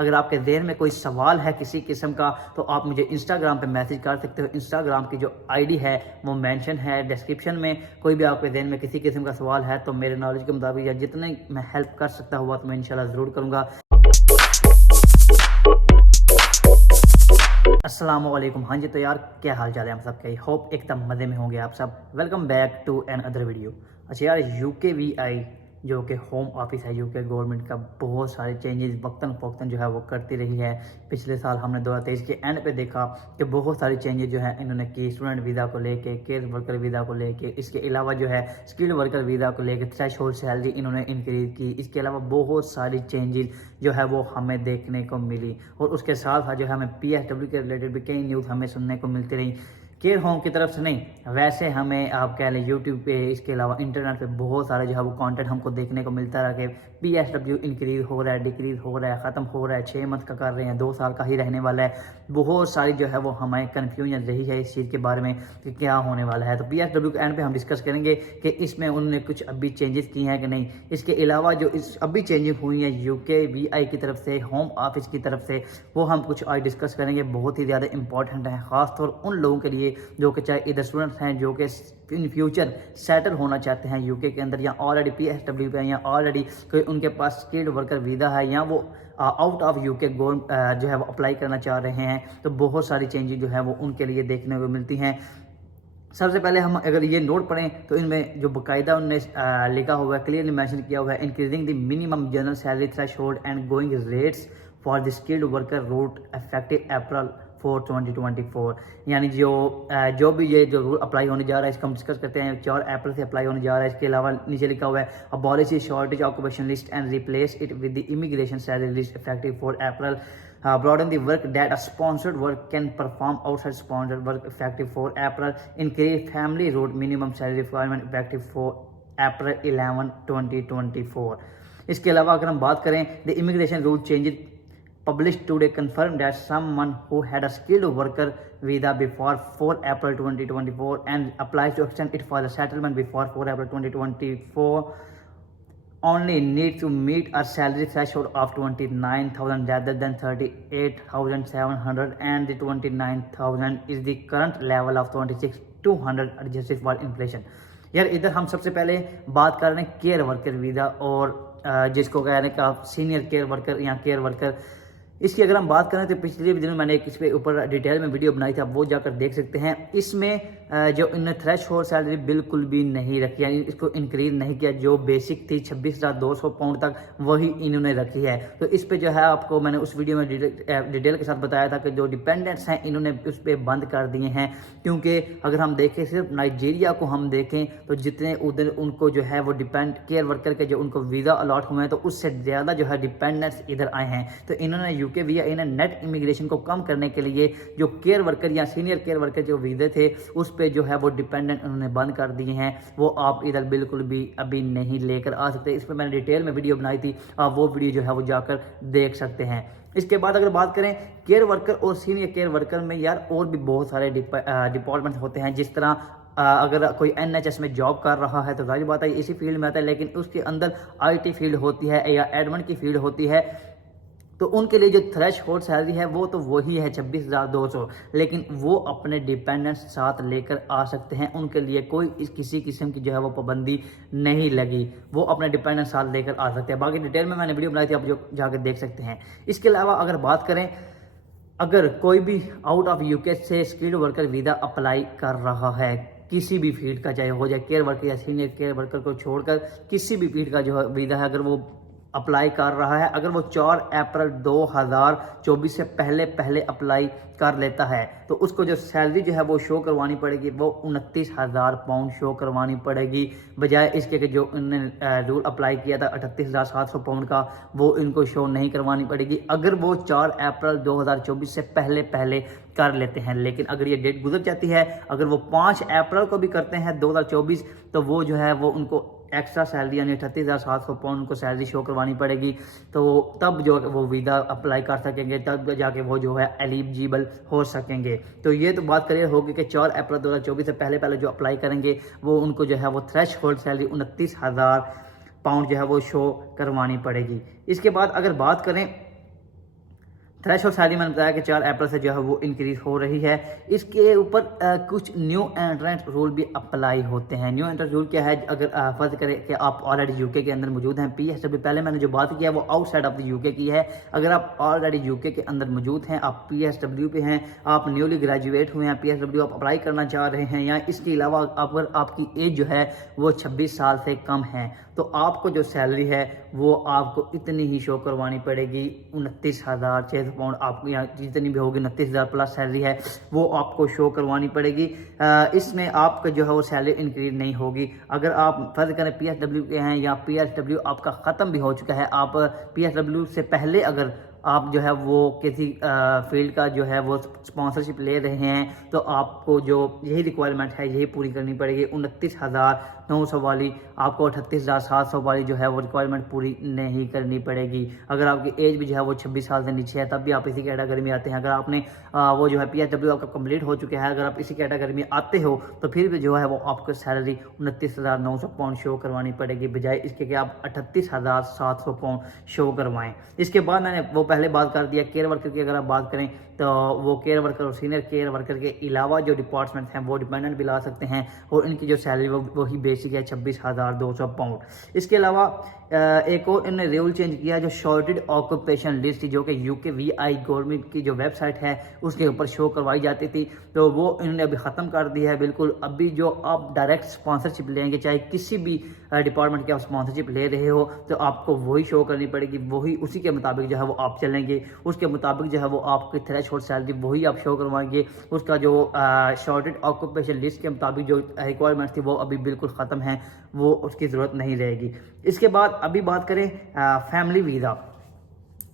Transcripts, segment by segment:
अगर आपके ज़हन में कोई सवाल है किसी किस्म का तो आप मुझे इंस्टाग्राम पे मैसेज कर सकते हो। इंस्टाग्राम की जो आईडी है वो मेंशन है डिस्क्रिप्शन में। कोई भी आपके ज़हन में किसी किस्म का सवाल है तो मेरे नॉलेज के मुताबिक या जितने मैं हेल्प कर सकता हुआ तो मैं इंशाल्लाह ज़रूर करूँगा। अस्सलामुअलैकुम। हाँ जी, तो यार क्या हाल चाल है हम सबके? होप एकदम मज़े में होंगे आप सब। Welcome back to an other video. अच्छा यार, UKVI जो कि होम ऑफिस है UK गवर्नमेंट का, बहुत सारे चेंजेस वक्तन फ़ौक्तन जो है वो करती रही है। पिछले साल हमने 2023 के एंड पे देखा कि बहुत सारे चेंजेस जो है इन्होंने की, स्टूडेंट वीज़ा को लेके, केयर वर्कर वीज़ा को लेके, इसके अलावा जो है स्किल्ड वर्कर वीज़ा को लेके थ्रेश होल्ड सैलरी इन्होंने इंक्रीज़ की। इसके अलावा बहुत सारी चेंजेस जो है वो हमें देखने को मिली और उसके साथ साथ जो है हमें PSW के रिलेटेड भी कई न्यूज़ हमें सुनने को मिलती रही। केयर होम की तरफ से नहीं, वैसे हमें आप कह लें यूट्यूब पे, इसके अलावा इंटरनेट पे बहुत सारा जो है वो कंटेंट हमको देखने को मिलता रहा कि PSW इंक्रीज़ हो रहा है, डिक्रीज़ हो रहा है, ख़त्म हो रहा है, 6 मंथ का कर रहे हैं, 2 साल का ही रहने वाला है। बहुत सारी जो है वो हमें कन्फ्यूजन रही है इस चीज़ के बारे में कि क्या होने वाला है। तो PSW के एंड पे हम डिस्कस करेंगे कि इसमें उन्होंने कुछ अभी चेंजेस किए हैं कि नहीं। इसके अलावा जो इस अभी चेंजेस हुई हैं UKVI की तरफ से, होम ऑफिस की तरफ से, वो हम कुछ आज डिस्कस करेंगे। बहुत ही ज़्यादा इंपॉर्टेंट है, ख़ासतौर उन लोगों के लिए जो कि चाहे इधर स्टूडेंट्स हैं जो कि इन फ्यूचर सेटल होना चाहते हैं UK के अंदर, या ऑलरेडी PSW पे हैं, या ऑलरेडी कोई उनके पास स्किल्ड वर्कर वीज़ा है, या वो आउट ऑफ UK जो है वो अप्लाई करना चाह रहे हैं। तो बहुत सारी चेंजेस जो है वो उनके लिए देखने को मिलती हैं। सबसे पहले हम अगर ये नोट पढ़ें तो इनमें जो बाकायदा उनने लिखा हुआ है, क्लियरली मेंशन किया हुआ है, increasing the minimum general salary threshold and going rates for the skilled worker route effective April 2024। यानी जो भी ये जो रूल अप्लाई होने जा रहा है इसका हम डिस्कस करते हैं, 4 अप्रैल से अप्लाई होने जा रहा है। इसके अलावा नीचे लिखा हुआ है abolish shortage occupation list and replace it with the immigration salary list effective 4 April. Broaden the work that a sponsored work can perform outside sponsored work effective 4 April. Increase family road minimum salary requirement effective 4 April 11, 2024. इसके अलावा अगर हम बात करें the immigration rule changes published today confirmed that someone who had a skilled worker visa before 4 April 2024 and applies to extend it for the settlement before 4 April 2024 only need to meet a salary threshold of 29,000 rather than 38,700, and the 29,000 is the current level of 26,200 adjusted for inflation. यार इधर हम सबसे पहले बात कर रहे हैं care worker visa और जिसको कह रहे हैं कि सीनियर केयर वर्कर या केयर वर्कर। इसकी अगर हम बात करें तो पिछले दिनों मैंने इस पे ऊपर डिटेल में वीडियो बनाई थी, आप वो जाकर देख सकते हैं। इसमें जो इन्होंने थ्रेश होल्ड सैलरी बिल्कुल भी नहीं रखी, यानी इसको इंक्रीज नहीं किया। जो बेसिक थी 26,200 पाउंड तक वही इन्होंने रखी है। तो इस पे जो है आपको मैंने उस वीडियो में डिटेल के साथ बताया था कि जो डिपेंडेंट्स हैं इन्होंने उस पर बंद कर दिए हैं, क्योंकि अगर हम देखें सिर्फ नाइजीरिया को हम देखें तो जितने उधर उनको जो है वो डिपेंड केयर वर्कर के जो उनको वीज़ा अलॉट हुए हैं तो उससे ज़्यादा जो है डिपेंडेंट्स इधर आए हैं। तो इन्होंने UKVI ने नेट इमिग्रेशन को कम करने के लिए जो केयर वर्कर या सीनियर केयर वर्कर जो वीज़े थे उस पे जो है वो डिपेंडेंट उन्होंने बंद कर दिए हैं। वो आप इधर बिल्कुल भी अभी नहीं लेकर आ सकते। इस पर मैंने डिटेल में वीडियो बनाई थी, आप वो वीडियो जो है वो जाकर देख सकते हैं। इसके बाद अगर बात करें केयर वर्कर और सीनियर केयर वर्कर में, यार और भी बहुत सारे डिपार्टमेंट होते हैं। जिस तरह अगर कोई NHS में जॉब कर रहा है तो जाहिर बात है इसी फील्ड में आता है, लेकिन उसके अंदर IT फील्ड होती है या एडमिन की फील्ड होती है, तो उनके लिए जो थ्रेश होल्ड सैलरी है वो तो वही है 26,200, लेकिन वो अपने डिपेंडेंट्स साथ लेकर आ सकते हैं। उनके लिए कोई किसी किस्म की जो है वो पाबंदी नहीं लगी, वो अपने डिपेंडेंट्स साथ लेकर आ सकते हैं। बाकी डिटेल में मैंने वीडियो बनाई थी, आप जो जाकर देख सकते हैं। इसके अलावा अगर बात करें, अगर कोई भी आउट ऑफ UK से स्किल्ड वर्कर वीज़ा अप्लाई कर रहा है किसी भी फील्ड का, चाहे हो जाए केयर वर्कर या सीनियर केयर वर्कर को छोड़कर किसी भी फील्ड का जो वीज़ा है, अगर वो अप्लाई कर रहा है, अगर वो 4 अप्रैल 2024 से पहले अप्लाई कर लेता है तो उसको जो सैलरी जो है वो शो करवानी पड़ेगी, वो 29,000 पाउंड शो करवानी पड़ेगी, बजाय इसके कि जो उन्होंने रूल अप्लाई किया था 38,700 पाउंड का, वो इनको शो नहीं करवानी पड़ेगी अगर वो 4 अप्रैल 2024 से पहले कर लेते हैं। लेकिन अगर ये डेट गुजर जाती है, अगर वो 5 अप्रैल को भी करते हैं 2024, तो वो जो है वो उनको एक्स्ट्रा सैलरी यानी 38,700 पाउंड को सैलरी शो करवानी पड़ेगी। तो तब जो वो वीज़ा अप्लाई कर सकेंगे, तब जाके वो जो है एलिजिबल हो सकेंगे। तो ये तो बात क्लियर होगी कि 4 अप्रैल 2024 से पहले जो अप्लाई करेंगे वो उनको जो है वो थ्रेश होल्ड सैलरी 29,000 पाउंड जो है वो शो करवानी पड़ेगी। इसके बाद अगर बात करें थ्रेशोल्ड सैलरी मैंने बताया कि 4 अप्रैल से जो है वो इंक्रीज हो रही है। इसके ऊपर कुछ न्यू एंट्रेंट रूल भी अप्लाई होते हैं। न्यू एंट्रेंट रूल क्या है, अगर फर्ज करें कि आप ऑलरेडी यूके के अंदर मौजूद हैं, पीएसडब्ल्यू पहले मैंने जो बात की है वो आउटसाइड ऑफ द यूके की है। अगर आप ऑलरेडी यूके के अंदर मौजूद हैं, आप पीएसडब्ल्यू पे हैं, आप न्यूली ग्रेजुएट हुए हैं, पीएसडब्ल्यू आप अप्लाई करना चाह रहे हैं, या इसके अलावा अगर आपकी एज जो है वो 26 साल से कम है, तो आपको जो सैलरी है वो आपको इतनी ही शो करवानी पड़ेगी, 29,600 पाउंड आपको, या जितनी भी होगी 29,000 प्लस सैलरी है वो आपको शो करवानी पड़ेगी। इसमें आपका जो है वो सैलरी इंक्रीज नहीं होगी। अगर आप फर्ज करें पीएसडब्ल्यू के हैं या पीएसडब्ल्यू आपका ख़त्म भी हो चुका है, आप पीएसडब्ल्यू से पहले अगर आप जो है वो किसी फील्ड का जो है वो स्पॉन्सरशिप ले रहे हैं, तो आपको जो यही रिक्वायरमेंट है यही पूरी करनी पड़ेगी। 29,900 वाली आपको 38,700 वाली जो है वो रिक्वायरमेंट पूरी नहीं करनी पड़ेगी। अगर आपकी एज भी जो है वो 26 साल से नीचे है तब भी आप इसी कैटेगरी में आते हैं। अगर आपने वो जो है पीएसडब्ल्यू आपका कंप्लीट हो चुका है, अगर आप इसी कैटेगरी में आते हो तो फिर भी जो है वो आपको सैलरी 29,900 पाउंड शो करवानी पड़ेगी, बजाय इसके कि आप 38,700 पाउंड शो करवाएं। इसके बाद मैंने वो पहले बात कर दिया केयर वर्कर की। अगर आप बात करें तो वो केयर वर्कर और सीनियर केयर वर्कर के अलावा जो डिपार्टमेंट हैं वो डिपेंडेंट भी ला सकते हैं, और इनकी जो सैलरी वही बेसिक है 26,200 पाउंड। इसके अलावा एक और इन्होंने रूल चेंज किया जो शॉर्टेड ऑक्यूपेशन लिस्ट, जो कि UKVI गवर्नमेंट की जो वेबसाइट है उसके ऊपर शो करवाई जाती थी, तो वो इन्होंने अभी ख़त्म कर दिया है बिल्कुल। अभी जो आप डायरेक्ट स्पॉन्सरशिप लेंगे, चाहे किसी भी डिपार्टमेंट की आप स्पॉन्सरशिप ले रहे हो, तो आपको वही शो करनी पड़ेगी, वही उसी के मुताबिक जो है वो आप चलेंगे, उसके मुताबिक जो है वो आपकी थ्रेशोल्ड सैलरी वही आप शो करवाएंगे। उसका जो शॉर्टेड ऑक्यूपेशन लिस्ट के मुताबिक जो रिक्वायरमेंट थी वो अभी बिल्कुल ख़त्म है, वो उसकी ज़रूरत नहीं रहेगी। इसके बाद अभी बात करें family visa.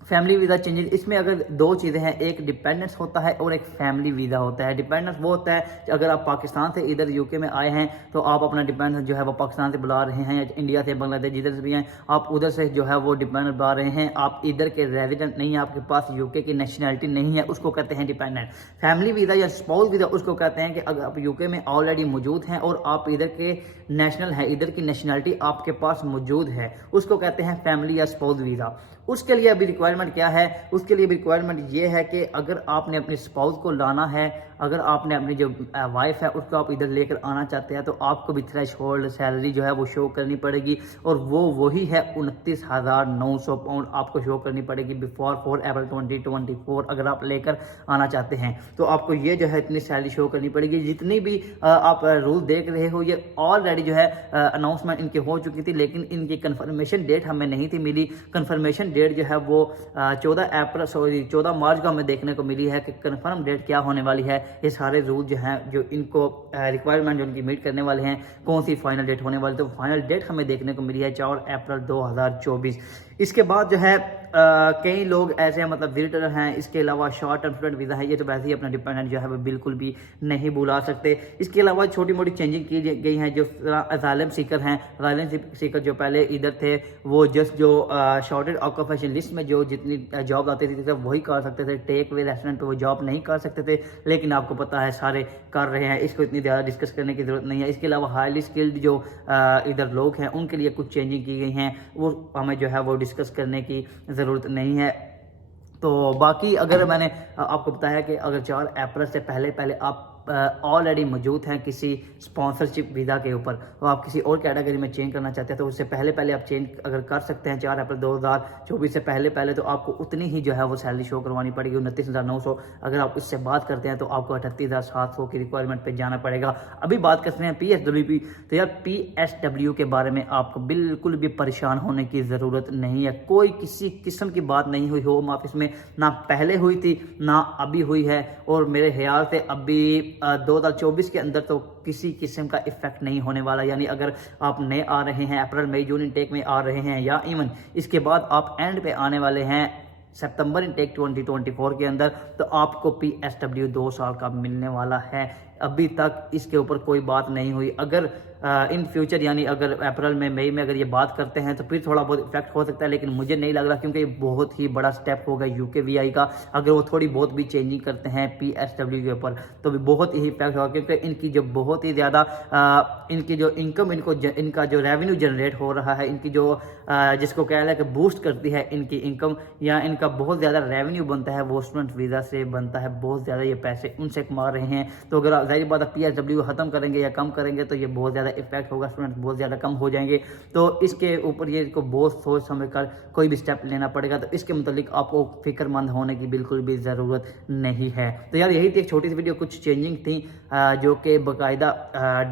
Family visa changes, इसमें अगर दो चीज़ें हैं, एक डिपेंडेंस होता है और एक फैमिली वीज़ा होता है। डिपेंडेंस वो होता है कि अगर आप पाकिस्तान से इधर यूके में आए हैं तो आप अपना डिपेंडेंस जो है वो पाकिस्तान से बुला रहे हैं, या इंडिया से, बांग्लादेश, जिधर से भी हैं आप उधर से जो है वो डिपेंडेंट बुला रहे हैं, आप इधर के रेजिडेंट नहीं है, आपके पास यूके की नेशनैलिटी नहीं है, उसको कहते हैं डिपेंडेंट। फैमिली वीज़ा या स्पाउस वीज़ा उसको कहते हैं कि अगर आप यूके में ऑलरेडी मौजूद हैं और आप इधर के नेशनल हैं, इधर की नेशनैलिटी आपके पास मौजूद है, उसको कहते हैं फैमिली या स्पाउस वीज़ा। उसके लिए अभी रिक्वायरमेंट क्या है, उसके लिए रिक्वायरमेंट ये है कि अगर आपने अपने स्पाउस को लाना है, अगर आपने अपनी जो वाइफ है उसको आप इधर लेकर आना चाहते हैं, तो आपको भी थ्रेशोल्ड सैलरी जो है वो शो करनी पड़ेगी, और वो वही है 29,900 पाउंड आपको शो करनी पड़ेगी बिफोर 4 अप्रैल 2024। अगर आप लेकर आना चाहते हैं तो आपको ये जो है इतनी सैलरी शो करनी पड़ेगी। जितनी भी आप रूल देख रहे हो ये ऑलरेडी जो है अनाउंसमेंट इनकी हो चुकी थी, लेकिन इनकी कन्फर्मेशन डेट हमें नहीं थी मिली। कन्फर्मेशन डेट जो है वो 14 मार्च को हमें देखने को मिली है कि कन्फर्म डेट क्या होने वाली है। ये सारे रूल जो हैं, जो इनको रिक्वायरमेंट जो इनकी मीट करने वाले हैं, कौन सी फाइनल डेट होने वाली, तो फाइनल डेट हमें देखने को मिली है 4 अप्रैल 2024। इसके बाद जो है कई लोग ऐसे हैं, मतलब विजिटर हैं, इसके अलावा शॉर्ट टर्म स्टूडेंट वीज़ा है, ये तो वैसे ही अपना डिपेंडेंट जो है वो बिल्कुल भी नहीं बुला सकते। इसके अलावा छोटी मोटी चेंजिंग की गई हैं, जो असाइलम सीकर हैं, असाइलम सीकर जो पहले इधर थे वो जस्ट जो शॉर्टेड ऑक्यूपेशन लिस्ट में जो जितनी जॉब आती थी सिर्फ वही कर सकते थे, टेक वे रेस्टोरेंट पे वो जॉब नहीं कर सकते थे, लेकिन आपको पता है सारे कर रहे हैं, इसको इतनी ज़्यादा डिस्कस करने की ज़रूरत नहीं है। इसके अलावा हाईली स्किल्ड जो इधर लोग हैं उनके लिए कुछ चेंजिंग की गई हैं, वो हमें जो है वो डिस्कस करने की ज़रूरत नहीं है। तो बाकी अगर मैंने आपको बताया कि अगर 4 अप्रैल से पहले आप ऑलरेडी मौजूद हैं किसी स्पॉन्सरशिप वीज़ा के ऊपर, तो आप किसी और कैटेगरी में चेंज करना चाहते हैं तो उससे पहले आप चेंज अगर कर सकते हैं 4 अप्रैल 2024 से पहले तो आपको उतनी ही जो है वो सैलरी शो करवानी पड़ेगी, 29,900। अगर आप इससे बात करते हैं तो आपको 38,700 की रिक्वायरमेंट पे जाना पड़ेगा। अभी बात करते हैं PSW, तो यार PSW के बारे में आपको बिल्कुल भी परेशान होने की ज़रूरत नहीं है। कोई किसी किस्म की बात नहीं हुई होम ऑफिस में, ना पहले हुई थी ना अभी हुई है, और मेरे ख्याल से अभी 2024 के अंदर तो किसी किस्म का इफेक्ट नहीं होने वाला। यानी अगर आप नए आ रहे हैं, अप्रैल मई जून इनटेक में आ रहे हैं, या इवन इसके बाद आप एंड पे आने वाले हैं सितंबर इनटेक 2024 के अंदर, तो आपको PSW 2 साल का मिलने वाला है। अभी तक इसके ऊपर कोई बात नहीं हुई। अगर इन फ्यूचर यानी अगर अप्रैल में मई में अगर ये बात करते हैं तो फिर थोड़ा बहुत इफेक्ट हो सकता है, लेकिन मुझे नहीं लग रहा, क्योंकि ये बहुत ही बड़ा स्टेप होगा यूकेवीआई का। अगर वो थोड़ी बहुत भी चेंजिंग करते हैं पीएसडब्ल्यू के ऊपर तो भी बहुत ही इफेक्ट होगा, क्योंकि इनकी जो बहुत ही ज़्यादा इनकी जो इनकम इनका जो रेवेन्यू जनरेट हो रहा है, इनकी जो जिसको कह रहा है कि बूस्ट करती है इनकी इनकम, या इनका बहुत ज़्यादा रेवेन्यू बनता है वो स्टूडेंट वीज़ा से बनता है, बहुत ज़्यादा ये पैसे उनसे कमा रहे हैं। तो अगर जाहिर बात है पीएसडब्ल्यू ख़त्म करेंगे या कम करेंगे तो ये बहुत ज़्यादा इफेक्ट होगा, स्टूडेंट बहुत ज़्यादा कम हो जाएंगे। तो इसके ऊपर ये को बहुत सोच समझ कर कोई भी स्टेप लेना पड़ेगा। तो इसके मुतालिक आपको फिक्रमंद होने की बिल्कुल भी ज़रूरत नहीं है। तो यार यही थी एक छोटी सी वीडियो, कुछ चेंजिंग थी जो कि बाकायदा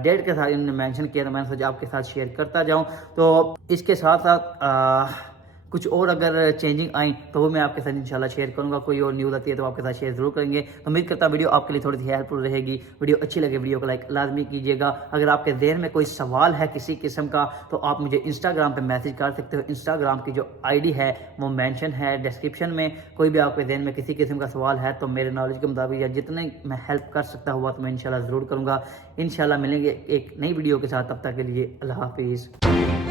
डेट के साथ इन्होंने मेंशन किया, तो मैंने सोचा आपके साथ शेयर करता जाऊं। तो इसके साथ साथ कुछ और अगर चेंजिंग आई तो वो मैं आपके साथ इंशाल्लाह शेयर करूंगा। कोई और न्यूज़ आती है तो आपके साथ शेयर जरूर करेंगे। तो उम्मीद करता वीडियो आपके लिए थोड़ी सी हेल्पफुल रहेगी। वीडियो अच्छी लगे वीडियो को लाइक लाजमी कीजिएगा। अगर आपके ज़हन में कोई सवाल है किसी किस्म का तो आप मुझे इंस्टाग्राम पे मैसेज कर सकते हो। इंस्टाग्राम की जो आईडी है वो मेंशन है डिस्क्रिप्शन में। कोई भी आपके ज़हन में किसी किस्म का सवाल है तो मेरे नॉलेज के मुताबिक या जितने मैं हेल्प कर सकता हुआ तो मैं इंशाल्लाह ज़रूर करूँगा। इंशाल्लाह मिलेंगे एक नई वीडियो के साथ, तब तक के लिए अल्लाह हाफिज़।